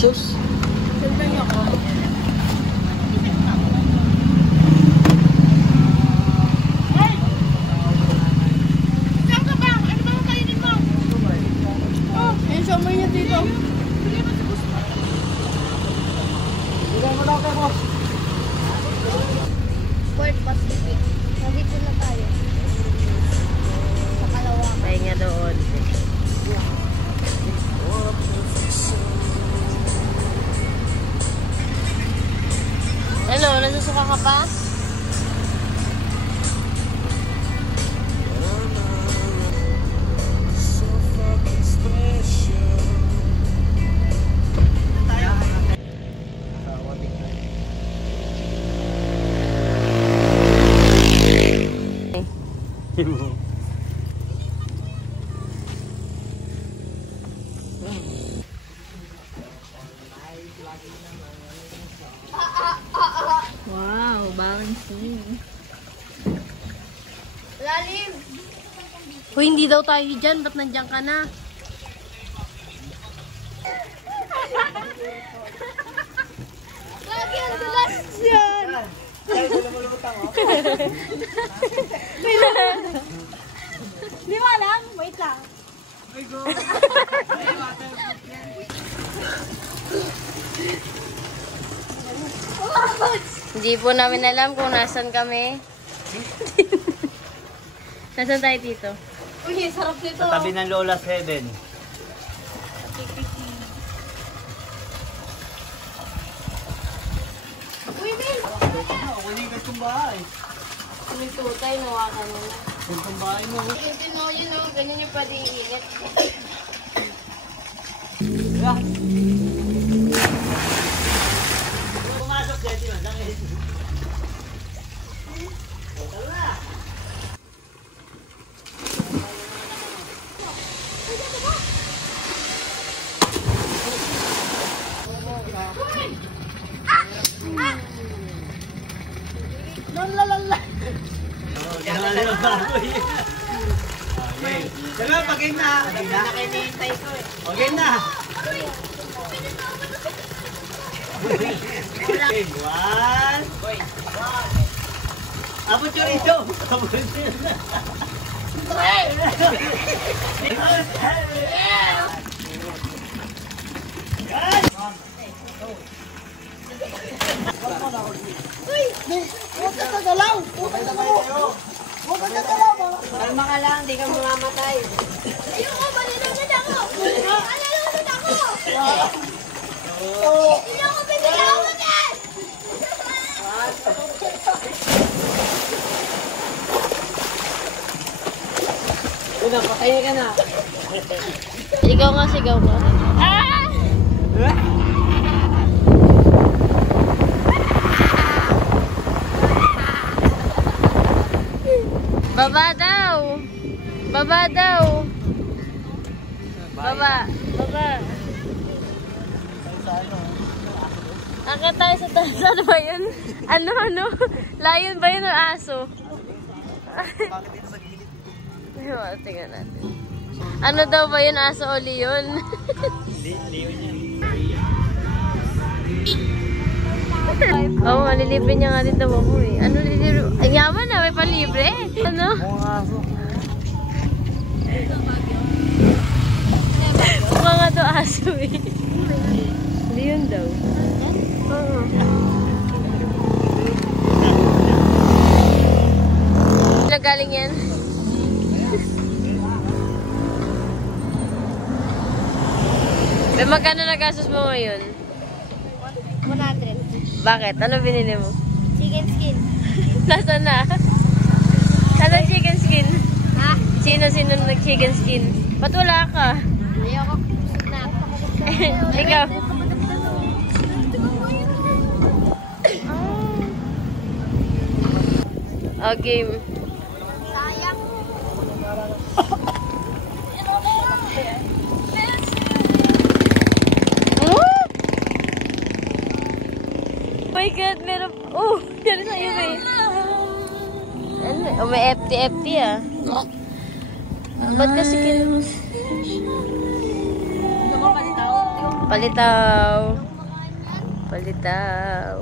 Sus. Ano, nasusuka ka pa? Wow, bouncing. Lalim! Hoy, hindi daw tayo dyan. Ba't nandiyan ka na? Lagi ang dulas dyan! Di mo alam? Wait lang. Hindi po namin alam kung nasan kami. Nasaan tayo dito? Uy, sarap nito. Sa tabi ng Lola 7. Uy, Mel! Kunin ka itong bahay. May tutay, nawakan mo na. Itong bahay mo. Yun o, yun o. Ganyan yung pwede iinit. Pumasok dyan, di ba? Diba, pag-game na. Nakinihintay ko eh. Okay na. One. Abot yung ito. Abot yun. Huwag ka tagalaw! Huwag ka tagalaw! Huwag ka tagalaw! Kalma ka lang, di ka mamamatay. Ayoko, malinunod ako! Malinunod ako! Hindi ako pinigawan yan! Patay ka na. Sigaw nga, sigaw ka. Ah! Baba daw. Baba daw. Baba. Baba. Akit tayo sa taas. Ano ba yun? Ano? Lion ba yun o aso? Bakit dito sa gilid? Tingnan natin. Ano daw ba yun? Aso o leon? Leon yan. Oo, malilibre niya nga din daw ako eh. Ano lilibre? Ang yaman na, may palibre. Ano? Mga to aso eh. Leon daw. Oo. Galing yan? May magkano nagastos mo ngayon? 100. Bakit? Ano binili mo? Chicken skin. Nasaan na? Nasaan chicken skin? Ha? Sino nag-chicken skin? Ba't wala ka? Ayoko. Na. Ikaw. Oh, game. Sayang. Oh my God, meron... Oh, yan sa'yo, babe. Ano? Oh, may FT ah. Ba't kasi Palitaw. Palitaw.